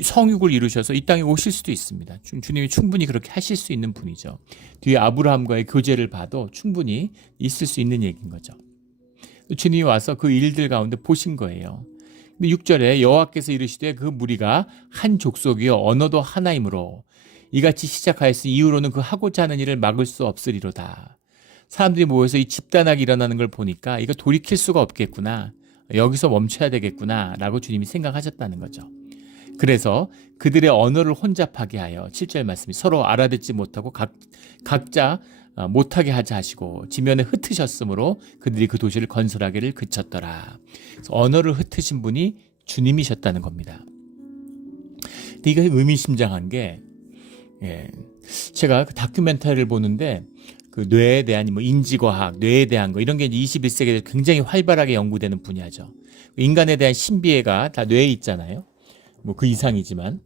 성육을 이루셔서 이 땅에 오실 수도 있습니다. 주님이 충분히 그렇게 하실 수 있는 분이죠. 뒤에 아브라함과의 교제를 봐도 충분히 있을 수 있는 얘기인 거죠. 주님이 와서 그 일들 가운데 보신 거예요. 근데 6절에 여호와께서 이르시되 그 무리가 한 족속이요 언어도 하나이므로 이같이 시작하였으니 이후로는 그 하고자 하는 일을 막을 수 없으리로다. 사람들이 모여서 이 집단하게 일어나는 걸 보니까 이거 돌이킬 수가 없겠구나. 여기서 멈춰야 되겠구나 라고 주님이 생각하셨다는 거죠. 그래서 그들의 언어를 혼잡하게 하여 7절 말씀이 서로 알아듣지 못하고 각자 못하게 하자 하시고 지면에 흩으셨으므로 그들이 그 도시를 건설하기를 그쳤더라. 그래서 언어를 흩으신 분이 주님이셨다는 겁니다. 근데 이게 의미심장한 게 제가 그 다큐멘터리를 보는데 그 뇌에 대한 뭐 인지과학, 뇌에 대한 거 이런 게 이제 21세기에 굉장히 활발하게 연구되는 분야죠. 인간에 대한 신비애가 다 뇌에 있잖아요. 뭐 그 이상이지만.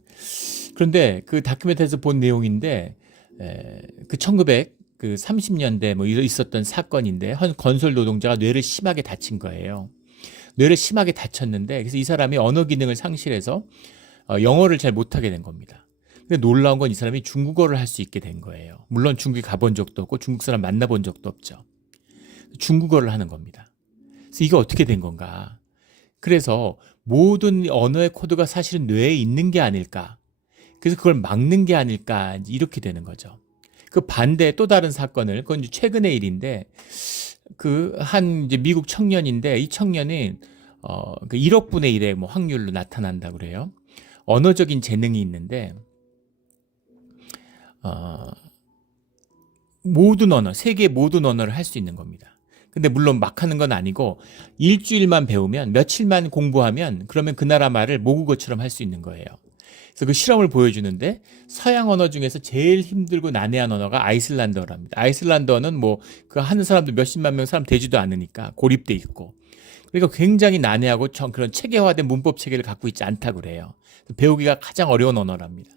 그런데 그 다큐멘터리에서 본 내용인데 그 1930년대 뭐 있었던 사건인데 한 건설 노동자가 뇌를 심하게 다친 거예요. 뇌를 심하게 다쳤는데 그래서 이 사람이 언어 기능을 상실해서 영어를 잘 못하게 된 겁니다. 근데 놀라운 건 이 사람이 중국어를 할 수 있게 된 거예요. 물론 중국에 가본 적도 없고 중국 사람 만나본 적도 없죠. 중국어를 하는 겁니다. 그래서 이게 어떻게 된 건가? 그래서 모든 언어의 코드가 사실은 뇌에 있는 게 아닐까? 그래서 그걸 막는 게 아닐까? 이렇게 되는 거죠. 그 반대 또 다른 사건을, 그건 이제 최근의 일인데, 그 한 이제 미국 청년인데 이 청년이 그 1억 분의 1의 뭐 확률로 나타난다 그래요. 언어적인 재능이 있는데 모든 언어, 세계의 모든 언어를 할 수 있는 겁니다. 근데 물론 막 하는 건 아니고 일주일만 배우면 며칠만 공부하면 그러면 그 나라 말을 모국어처럼 할 수 있는 거예요. 그래서 그 실험을 보여주는데 서양 언어 중에서 제일 힘들고 난해한 언어가 아이슬란드어랍니다. 아이슬란드어는 뭐 그 하는 사람도 몇십만 명 사람 되지도 않으니까 고립돼 있고 그러니까 굉장히 난해하고 그런 체계화된 문법 체계를 갖고 있지 않다 그래요. 배우기가 가장 어려운 언어랍니다.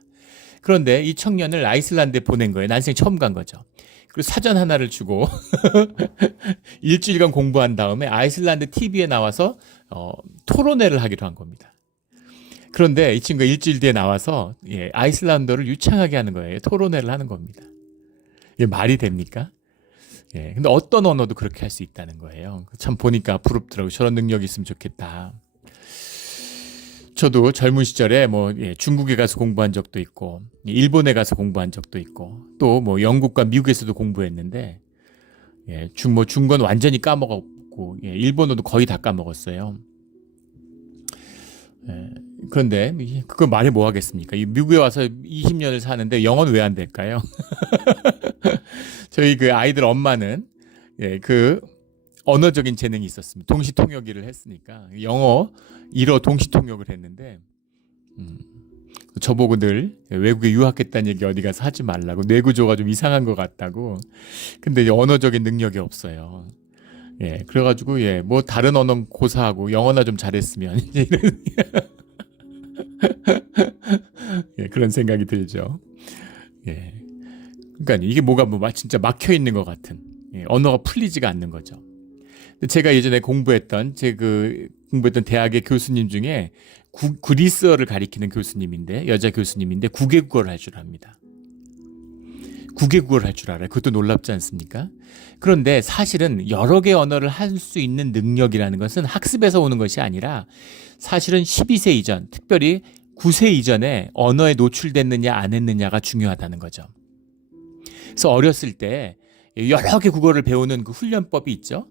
그런데 이 청년을 아이슬란드에 보낸 거예요. 난생 처음 간 거죠. 그리고 사전 하나를 주고 일주일간 공부한 다음에 아이슬란드 TV에 나와서 토론회를 하기로 한 겁니다. 그런데 이 친구가 일주일 뒤에 나와서 아이슬란드어를 유창하게 하는 거예요. 토론회를 하는 겁니다. 이게 말이 됩니까? 근데 어떤 언어도 그렇게 할 수 있다는 거예요. 참 보니까 부럽더라고요. 저런 능력이 있으면 좋겠다. 저도 젊은 시절에 뭐 중국에 가서 공부한 적도 있고 일본에 가서 공부한 적도 있고 또 뭐 영국과 미국에서도 공부했는데 중국은 완전히 까먹었고 일본어도 거의 다 까먹었어요. 그런데 그거 말해 뭐 하겠습니까? 미국에 와서 20년을 사는데 영어는 왜 안 될까요? 저희 그 아이들 엄마는 그 언어적인 재능이 있었습니다. 동시통역일을 했으니까 영어 1어 동시통역을 했는데 저보고 늘 외국에 유학했다는 얘기 어디 가서 하지 말라고 뇌구조가 좀 이상한 것 같다고. 근데 언어적인 능력이 없어요. 그래가지고 뭐 다른 언어 고사하고 영어나 좀 잘했으면 이제 이런 그런 생각이 들죠. 그러니까 이게 뭐가 진짜 막혀 있는 것 같은 언어가 풀리지가 않는 거죠. 제가 예전에 공부했던 대학의 교수님 중에 그리스어를 가리키는 교수님인데 여자 교수님인데 9개국어를 할 줄 압니다. 9개국어를 할 줄 알아요. 그것도 놀랍지 않습니까? 그런데 사실은 여러 개 언어를 할 수 있는 능력이라는 것은 학습에서 오는 것이 아니라 사실은 12세 이전, 특별히 9세 이전에 언어에 노출됐느냐 안 했느냐가 중요하다는 거죠. 그래서 어렸을 때 여러 개 국어를 배우는 그 훈련법이 있죠.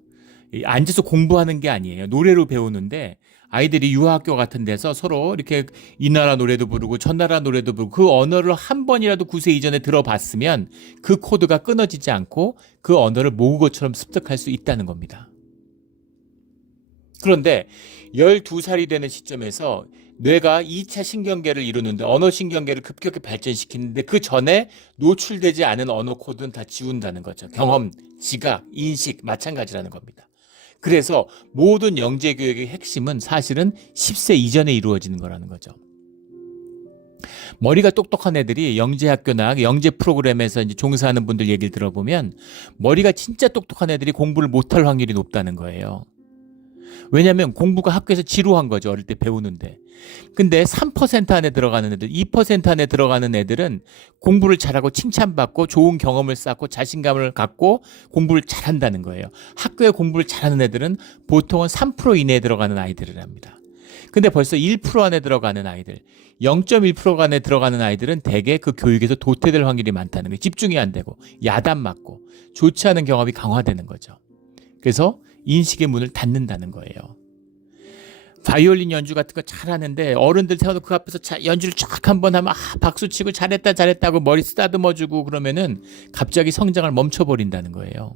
앉아서 공부하는 게 아니에요. 노래로 배우는데 아이들이 유아학교 같은 데서 서로 이렇게 이 나라 노래도 부르고 저 나라 노래도 부르고 그 언어를 한 번이라도 9세 이전에 들어봤으면 그 코드가 끊어지지 않고 그 언어를 모국어처럼 습득할 수 있다는 겁니다. 그런데 12살이 되는 시점에서 뇌가 2차 신경계를 이루는데 언어 신경계를 급격히 발전시키는데 그 전에 노출되지 않은 언어 코드는 다 지운다는 거죠. 경험, 지각, 인식 마찬가지라는 겁니다. 그래서 모든 영재교육의 핵심은 사실은 10세 이전에 이루어지는 거라는 거죠. 머리가 똑똑한 애들이 영재학교나 영재 프로그램에서 이제 종사하는 분들 얘기를 들어보면 머리가 진짜 똑똑한 애들이 공부를 못할 확률이 높다는 거예요. 왜냐하면 공부가 학교에서 지루한 거죠. 어릴 때 배우는데. 근데 3% 안에 들어가는 애들, 2% 안에 들어가는 애들은 공부를 잘하고 칭찬받고 좋은 경험을 쌓고 자신감을 갖고 공부를 잘한다는 거예요. 학교에 공부를 잘하는 애들은 보통은 3% 이내에 들어가는 아이들이랍니다. 근데 벌써 1% 안에 들어가는 아이들, 0.1% 안에 들어가는 아이들은 대개 그 교육에서 도태될 확률이 많다는 거예요. 집중이 안 되고 야단 맞고 좋지 않은 경험이 강화되는 거죠. 그래서 인식의 문을 닫는다는 거예요. 바이올린 연주 같은 거 잘하는데 어른들 세워놓고 그 앞에서 연주를 쫙 한번 하면 박수치고 잘했다고 머리 쓰다듬어주고 그러면은 갑자기 성장을 멈춰버린다는 거예요.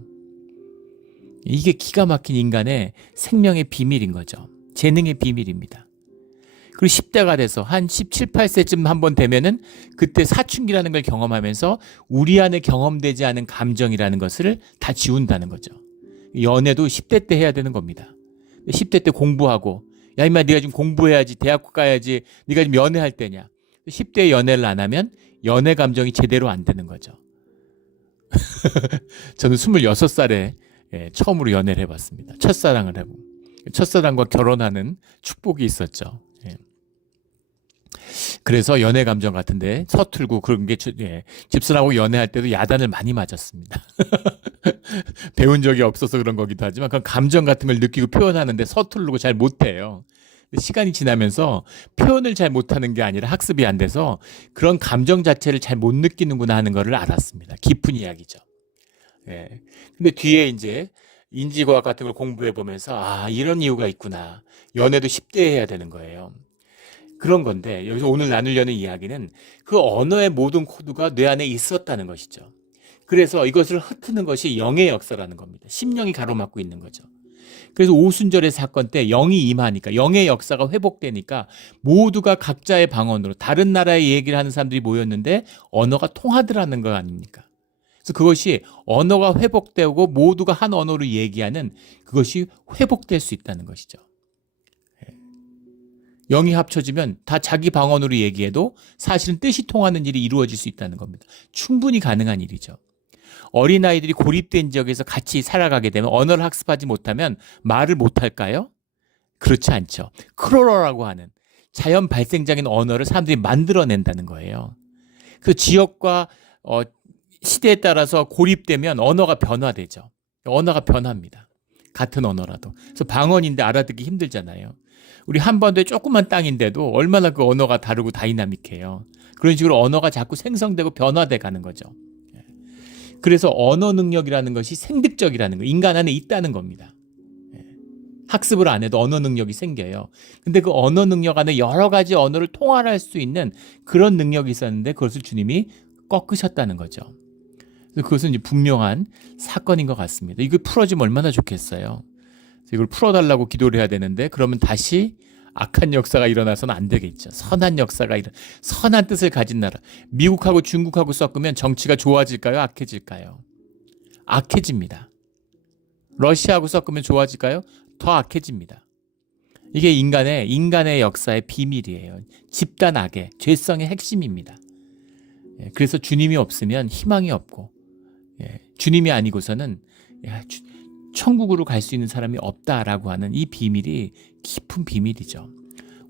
이게 기가 막힌 인간의 생명의 비밀인 거죠. 재능의 비밀입니다. 그리고 10대가 돼서 한 17, 8세쯤 한번 되면은 그때 사춘기라는 걸 경험하면서 우리 안에 경험되지 않은 감정이라는 것을 다 지운다는 거죠. 연애도 10대 때 해야 되는 겁니다. 10대 때 공부하고, 야 임마 네가 지금 공부해야지, 대학 가야지, 네가 지금 연애할 때냐. 10대에 연애를 안 하면 연애 감정이 제대로 안 되는 거죠. 저는 26살에 처음으로 연애를 해봤습니다. 첫사랑을 해보고, 첫사랑과 결혼하는 축복이 있었죠. 그래서 연애 감정 같은데 서툴고 그런 게 집사람하고 연애할 때도 야단을 많이 맞았습니다. 배운 적이 없어서 그런 거기도 하지만 그런 감정 같은 걸 느끼고 표현하는데 서투르고 잘 못해요. 시간이 지나면서 표현을 잘 못하는 게 아니라 학습이 안 돼서 그런 감정 자체를 잘 못 느끼는구나 하는 거를 알았습니다. 깊은 이야기죠. 근데 뒤에 이제 인지과학 같은 걸 공부해 보면서 아 이런 이유가 있구나. 연애도 10대에 해야 되는 거예요. 그런 건데 여기서 오늘 나누려는 이야기는 그 언어의 모든 코드가 뇌 안에 있었다는 것이죠. 그래서 이것을 흩트는 것이 영의 역사라는 겁니다. 심령이 가로막고 있는 거죠. 그래서 오순절의 사건 때 영이 임하니까 영의 역사가 회복되니까 모두가 각자의 방언으로 다른 나라의 얘기를 하는 사람들이 모였는데 언어가 통하더라는 거 아닙니까? 그래서 그것이 언어가 회복되고 모두가 한 언어로 얘기하는 그것이 회복될 수 있다는 것이죠. 영이 합쳐지면 다 자기 방언으로 얘기해도 사실은 뜻이 통하는 일이 이루어질 수 있다는 겁니다. 충분히 가능한 일이죠. 어린아이들이 고립된 지역에서 같이 살아가게 되면 언어를 학습하지 못하면 말을 못할까요? 그렇지 않죠. 크로러라고 하는 자연 발생적인 언어를 사람들이 만들어낸다는 거예요. 그 지역과 시대에 따라서 고립되면 언어가 변화되죠. 언어가 변합니다. 같은 언어라도. 그래서 방언인데 알아듣기 힘들잖아요. 우리 한반도의 조그만 땅인데도 얼마나 그 언어가 다르고 다이나믹해요. 그런 식으로 언어가 자꾸 생성되고 변화돼 가는 거죠. 그래서 언어 능력이라는 것이 생득적이라는 거, 인간 안에 있다는 겁니다. 학습을 안 해도 언어 능력이 생겨요. 근데 그 언어 능력 안에 여러 가지 언어를 통할할 수 있는 그런 능력이 있었는데 그것을 주님이 꺾으셨다는 거죠. 그것은 이제 분명한 사건인 것 같습니다. 이거 풀어주면 얼마나 좋겠어요. 이걸 풀어달라고 기도를 해야 되는데 그러면 다시 악한 역사가 일어나서는 안 되겠죠. 선한 역사가 선한 뜻을 가진 나라. 미국하고 중국하고 섞으면 정치가 좋아질까요? 악해질까요? 악해집니다. 러시아하고 섞으면 좋아질까요? 더 악해집니다. 이게 인간의 역사의 비밀이에요. 집단 악의 죄성의 핵심입니다. 그래서 주님이 없으면 희망이 없고 주님이 아니고서는 천국으로 갈 수 있는 사람이 없다라고 하는 이 비밀이 깊은 비밀이죠.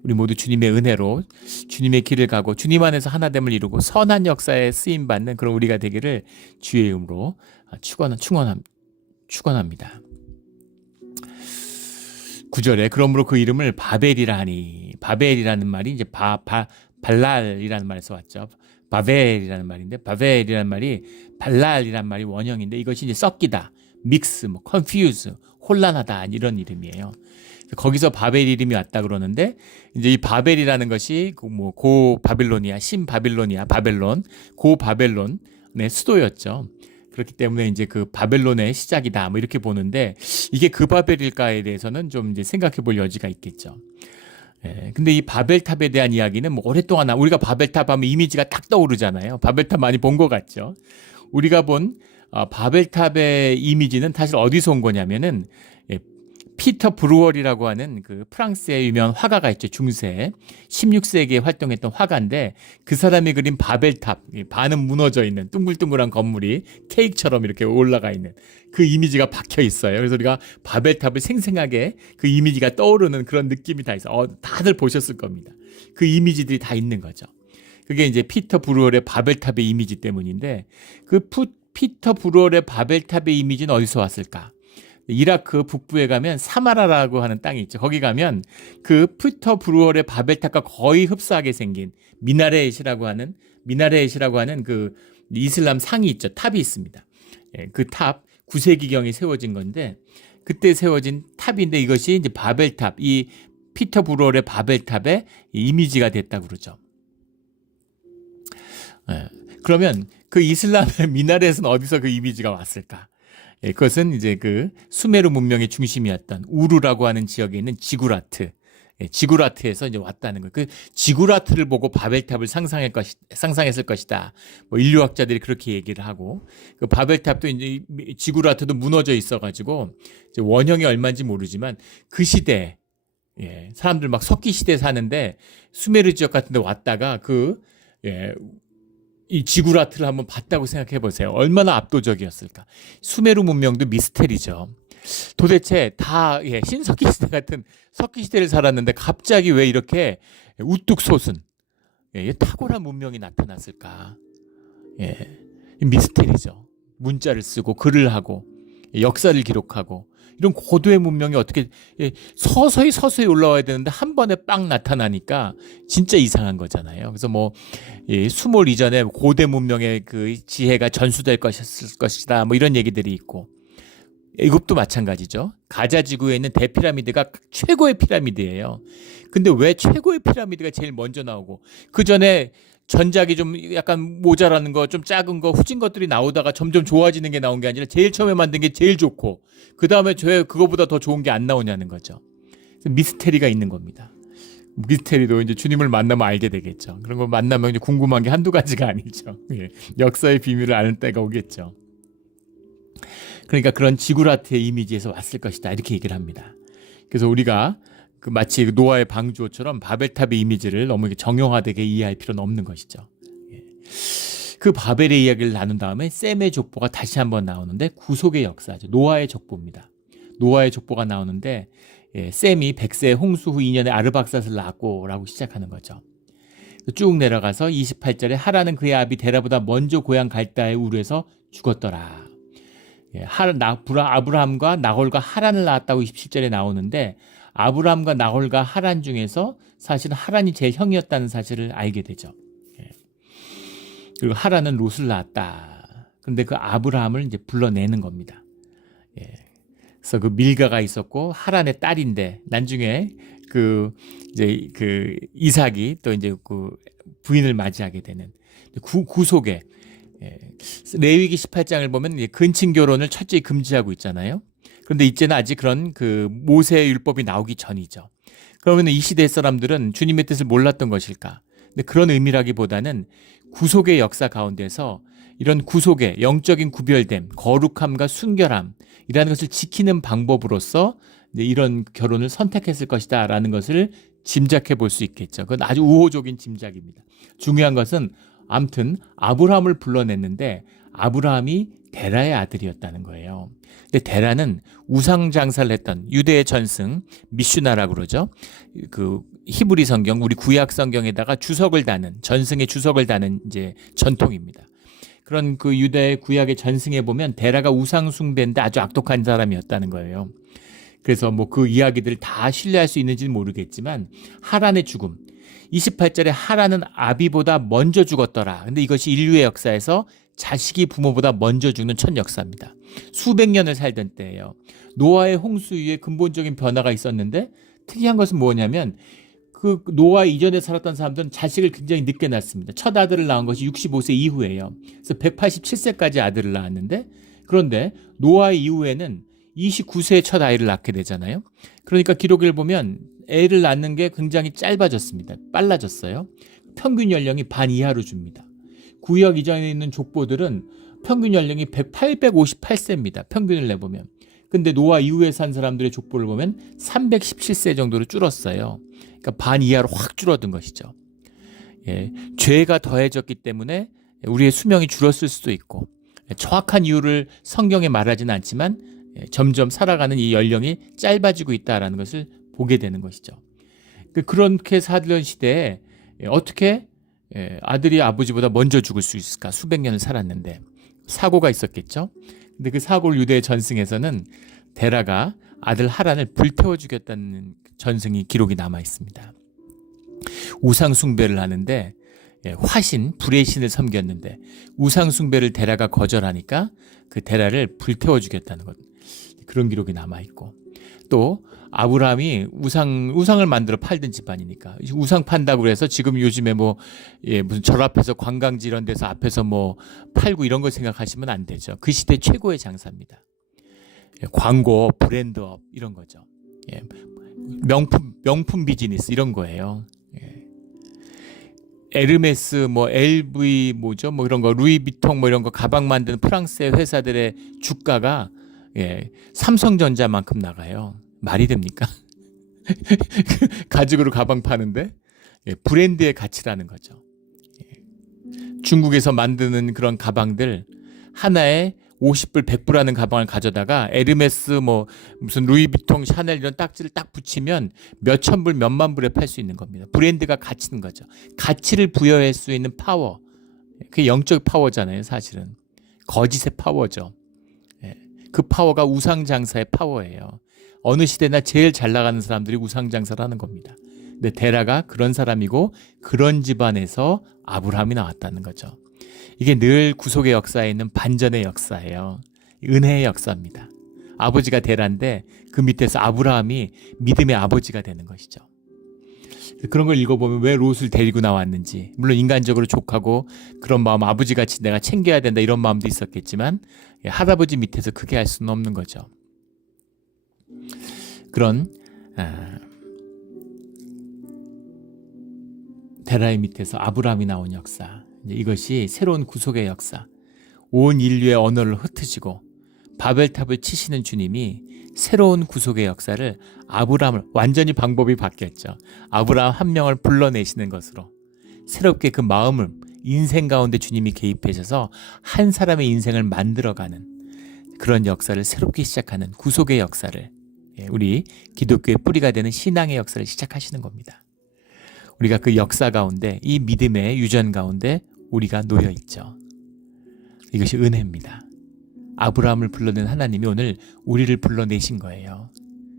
우리 모두 주님의 은혜로 주님의 길을 가고 주님 안에서 하나됨을 이루고 선한 역사에 쓰임받는 그런 우리가 되기를 주의 이름으로 축원합니다. 9절에 그러므로 그 이름을 바벨이라 하니 바벨이라는 말이 이제 발랄이라는 말에서 왔죠. 바벨이라는 말인데 바벨이라는 말이 발랄이라는 말이 원형인데 이것이 이제 섞이다. 믹스, confuse, 혼란하다 이런 이름이에요. 거기서 바벨 이름이 왔다 그러는데 이제 이 바벨이라는 것이 고 바빌로니아, 신 바빌로니아, 바벨론, 고 바벨론의 수도였죠. 그렇기 때문에 이제 그 바벨론의 시작이다 이렇게 보는데 이게 그 바벨일까에 대해서는 좀 이제 생각해 볼 여지가 있겠죠. 근데 이 바벨탑에 대한 이야기는 오랫동안 우리가 바벨탑 하면 이미지가 딱 떠오르잖아요. 바벨탑 많이 본 것 같죠. 우리가 본 바벨탑의 이미지는 사실 어디서 온 거냐면은 피터 브루얼이라고 하는 그 프랑스의 유명한 화가가 있죠. 중세 16세기에 활동했던 화가인데 그 사람이 그린 바벨탑 반은 무너져 있는 둥글둥글한 건물이 케이크처럼 이렇게 올라가 있는 그 이미지가 박혀 있어요. 그래서 우리가 바벨탑을 생생하게 그 이미지가 떠오르는 그런 느낌이 다 있어요. 다들 보셨을 겁니다. 그 이미지들이 다 있는 거죠. 그게 이제 피터 브루얼의 바벨탑의 이미지 때문인데 그 피터 브루얼의 바벨탑의 이미지는 어디서 왔을까? 이라크 북부에 가면 사마라라고 하는 땅이 있죠. 거기 가면 그 피터 브루얼의 바벨탑과 거의 흡사하게 생긴 미나렛이라고 하는 그 이슬람 상이 있죠. 탑이 있습니다. 그 탑 9세기경에 세워진 건데 그때 세워진 탑인데 이것이 이제 바벨탑, 이 피터 브루얼의 바벨탑의 이미지가 됐다고 그러죠. 그러면 그 이슬람의 미나렛은 어디서 그 이미지가 왔을까? 그것은 이제 그 수메르 문명의 중심이었던 우르라고 하는 지역에 있는 지구라트, 지구라트에서 이제 왔다는 거예요. 그 지구라트를 보고 바벨탑을 상상했을 것이다. 뭐 인류학자들이 그렇게 얘기를 하고, 그 바벨탑도 이제 지구라트도 무너져 있어가지고 이제 원형이 얼마인지 모르지만 그 시대, 사람들 막 석기 시대 사는데 수메르 지역 같은데 왔다가 이 지구라트를 한번 봤다고 생각해 보세요. 얼마나 압도적이었을까. 수메르 문명도 미스테리죠. 도대체 다 신석기 시대 같은 석기 시대를 살았는데 갑자기 왜 이렇게 우뚝 솟은 탁월한 문명이 나타났을까? 미스테리죠. 문자를 쓰고 글을 하고 역사를 기록하고 이런 고도의 문명이 어떻게 서서히 올라와야 되는데 한 번에 빵 나타나니까 진짜 이상한 거잖아요. 그래서 뭐 수몰 이전에 고대 문명의 그 지혜가 전수될 것이다. 뭐 이런 얘기들이 있고. 애굽도 마찬가지죠. 가자 지구에 있는 대피라미드가 최고의 피라미드예요. 근데 왜 최고의 피라미드가 제일 먼저 나오고 그 전에 전작이 좀 약간 모자라는 거, 좀 작은 거, 후진 것들이 나오다가 점점 좋아지는 게 나온 게 아니라 제일 처음에 만든 게 제일 좋고 그 다음에 왜 그거보다 더 좋은 게 안 나오냐는 거죠. 미스테리가 있는 겁니다. 미스테리도 이제 주님을 만나면 알게 되겠죠. 그런 거 만나면 이제 궁금한 게 한두 가지가 아니죠. 역사의 비밀을 아는 때가 오겠죠. 그러니까 그런 지구라트의 이미지에서 왔을 것이다 이렇게 얘기를 합니다. 그래서 우리가 마치 노아의 방주호처럼 바벨탑의 이미지를 너무 정형화되게 이해할 필요는 없는 것이죠. 그 바벨의 이야기를 나눈 다음에 셈의 족보가 다시 한번 나오는데 구속의 역사죠. 노아의 족보입니다. 노아의 족보가 나오는데 셈이 100세 홍수 후 2년에 아르박삿을 낳았고 라고 시작하는 거죠. 쭉 내려가서 28절에 하라는 그의 아비 데라보다 먼저 고향 갈다의 우르에서 죽었더라. 아브라함과 나홀과 하란을 낳았다고 27절에 나오는데 아브라함과 나홀과 하란 중에서 사실 하란이 제일 형이었다는 사실을 알게 되죠. 그리고 하란은 롯을 낳았다. 그런데 그 아브라함을 이제 불러내는 겁니다. 그래서 그 밀가가 있었고 하란의 딸인데 나중에 이제 이삭이 또 이제 그 부인을 맞이하게 되는 구속에 레위기 18장을 보면 근친 결혼을 철저히 금지하고 있잖아요. 그런데 이제는 아직 그런 그 모세의 율법이 나오기 전이죠. 그러면 이 시대 사람들은 주님의 뜻을 몰랐던 것일까? 근데 그런 의미라기보다는 구속의 역사 가운데서 이런 구속의 영적인 구별됨, 거룩함과 순결함이라는 것을 지키는 방법으로서 이런 결혼을 선택했을 것이다라는 것을 짐작해 볼 수 있겠죠. 그건 아주 우호적인 짐작입니다. 중요한 것은 아무튼 아브라함을 불러냈는데 아브라함이 데라의 아들이었다는 거예요. 근데 데라는 우상 장사를 했던 유대의 전승 미슈나라고 그러죠. 그 히브리 성경, 우리 구약 성경에다가 주석을 다는 전승의 주석을 다는 이제 전통입니다. 그런 그 유대 구약의 전승에 보면 데라가 우상 숭배인데 아주 악독한 사람이었다는 거예요. 그래서 뭐 그 이야기들을 다 신뢰할 수 있는지는 모르겠지만 하란의 죽음, 28절에 하란은 아비보다 먼저 죽었더라. 근데 이것이 인류의 역사에서 자식이 부모보다 먼저 죽는 첫 역사입니다. 수백 년을 살던 때예요. 노아의 홍수 이후에 근본적인 변화가 있었는데 특이한 것은 뭐냐면 그 노아 이전에 살았던 사람들은 자식을 굉장히 늦게 낳습니다. 첫 아들을 낳은 것이 65세 이후예요. 그래서 187세까지 아들을 낳았는데 그런데 노아 이후에는 29세에 첫 아이를 낳게 되잖아요. 그러니까 기록을 보면 애를 낳는 게 굉장히 짧아졌습니다. 빨라졌어요. 평균 연령이 반 이하로 줍니다. 구약 이전에 있는 족보들은 평균 연령이 858세입니다. 평균을 내보면. 근데 노아 이후에 산 사람들의 족보를 보면 317세 정도로 줄었어요. 그러니까 반 이하로 확 줄어든 것이죠. 죄가 더해졌기 때문에 우리의 수명이 줄었을 수도 있고 정확한 이유를 성경에 말하지는 않지만 점점 살아가는 이 연령이 짧아지고 있다는 것을 보게 되는 것이죠. 그렇게 살던 시대에 어떻게 아들이 아버지보다 먼저 죽을 수 있을까? 수백 년을 살았는데 사고가 있었겠죠. 근데 그 사고를 유대의 전승에서는 데라가 아들 하란을 불태워 죽였다는 전승이 기록이 남아 있습니다. 우상 숭배를 하는데 화신, 불의 신을 섬겼는데 우상 숭배를 데라가 거절하니까 그 데라를 불태워 죽였다는 것. 그런 기록이 남아 있고 또 아브라함이 우상을 만들어 팔던 집안이니까 우상 판다고 해서 지금 요즘에 무슨 절 앞에서 관광지 이런 데서 앞에서 뭐 팔고 이런 걸 생각하시면 안 되죠. 그 시대 최고의 장사입니다. 광고, 브랜드업 이런 거죠. 명품 비즈니스 이런 거예요. 예. 에르메스, 뭐 LV 뭐죠, 뭐 이런 거, 루이비통 뭐 이런 거 가방 만드는 프랑스의 회사들의 주가가 삼성전자만큼 나가요. 말이 됩니까? 가죽으로 가방 파는데 브랜드의 가치라는 거죠. 중국에서 만드는 그런 가방들 하나에 50불, 100불 하는 가방을 가져다가 에르메스 뭐 무슨 루이비통, 샤넬 이런 딱지를 딱 붙이면 몇천 불, 몇만 불에 팔 수 있는 겁니다. 브랜드가 가치는 거죠. 가치를 부여할 수 있는 파워. 그게 영적 파워잖아요, 사실은. 거짓의 파워죠. 그 파워가 우상장사의 파워예요. 어느 시대나 제일 잘 나가는 사람들이 우상장사를 하는 겁니다. 근데 데라가 그런 사람이고 그런 집안에서 아브라함이 나왔다는 거죠. 이게 늘 구속의 역사에 있는 반전의 역사예요. 은혜의 역사입니다. 아버지가 데라인데 그 밑에서 아브라함이 믿음의 아버지가 되는 것이죠. 그런 걸 읽어보면 왜 롯을 데리고 나왔는지, 물론 인간적으로 족하고 그런 마음, 아버지같이 내가 챙겨야 된다 이런 마음도 있었겠지만 할아버지 밑에서 크게 할 수는 없는 거죠. 그런 데라의 밑에서 아브라함이 나온 역사, 이것이 새로운 구속의 역사, 온 인류의 언어를 흩으시고 바벨탑을 치시는 주님이 새로운 구속의 역사를 아브라함을, 완전히 방법이 바뀌었죠. 아브라함 한 명을 불러내시는 것으로 새롭게 그 마음을 인생 가운데 주님이 개입하셔서 한 사람의 인생을 만들어가는 그런 역사를 새롭게 시작하는 구속의 역사를, 우리 기독교의 뿌리가 되는 신앙의 역사를 시작하시는 겁니다. 우리가 그 역사 가운데, 이 믿음의 유전 가운데 우리가 놓여 있죠. 이것이 은혜입니다. 아브라함을 불러낸 하나님이 오늘 우리를 불러내신 거예요.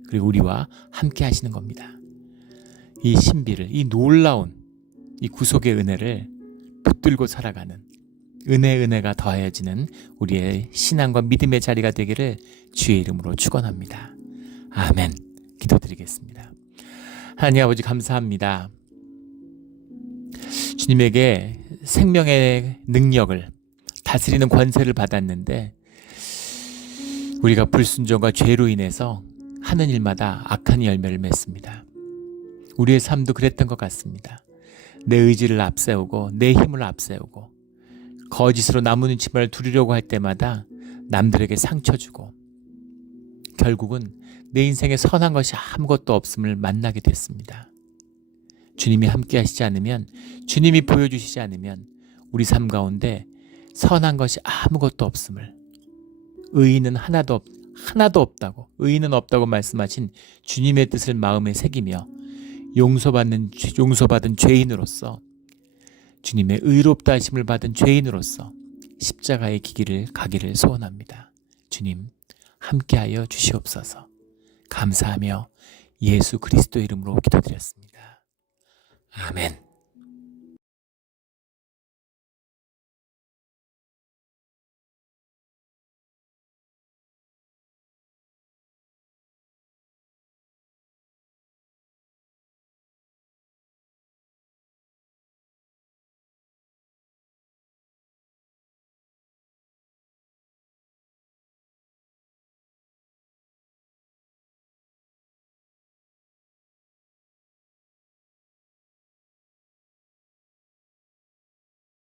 그리고 우리와 함께 하시는 겁니다. 이 신비를, 이 놀라운 이 구속의 은혜를 붙들고 살아가는 은혜가 더하여지는 우리의 신앙과 믿음의 자리가 되기를 주의 이름으로 축원합니다. 아멘. 기도드리겠습니다. 하나님 아버지 감사합니다. 주님에게 생명의 능력을, 다스리는 권세를 받았는데 우리가 불순종과 죄로 인해서 하는 일마다 악한 열매를 맺습니다. 우리의 삶도 그랬던 것 같습니다. 내 의지를 앞세우고 내 힘을 앞세우고 거짓으로 남 눈치만 두리려고 할 때마다 남들에게 상처 주고 결국은 내 인생에 선한 것이 아무것도 없음을 만나게 됐습니다. 주님이 함께 하시지 않으면, 주님이 보여주시지 않으면 우리 삶 가운데 선한 것이 아무것도 없음을, 의인은 하나도 없다고, 의인은 없다고 말씀하신 주님의 뜻을 마음에 새기며 용서받은 죄인으로서, 주님의 의롭다 하심을 받은 죄인으로서 십자가의 길을 가기를 소원합니다. 주님 함께하여 주시옵소서. 감사하며 예수 그리스도 이름으로 기도드렸습니다. 아멘.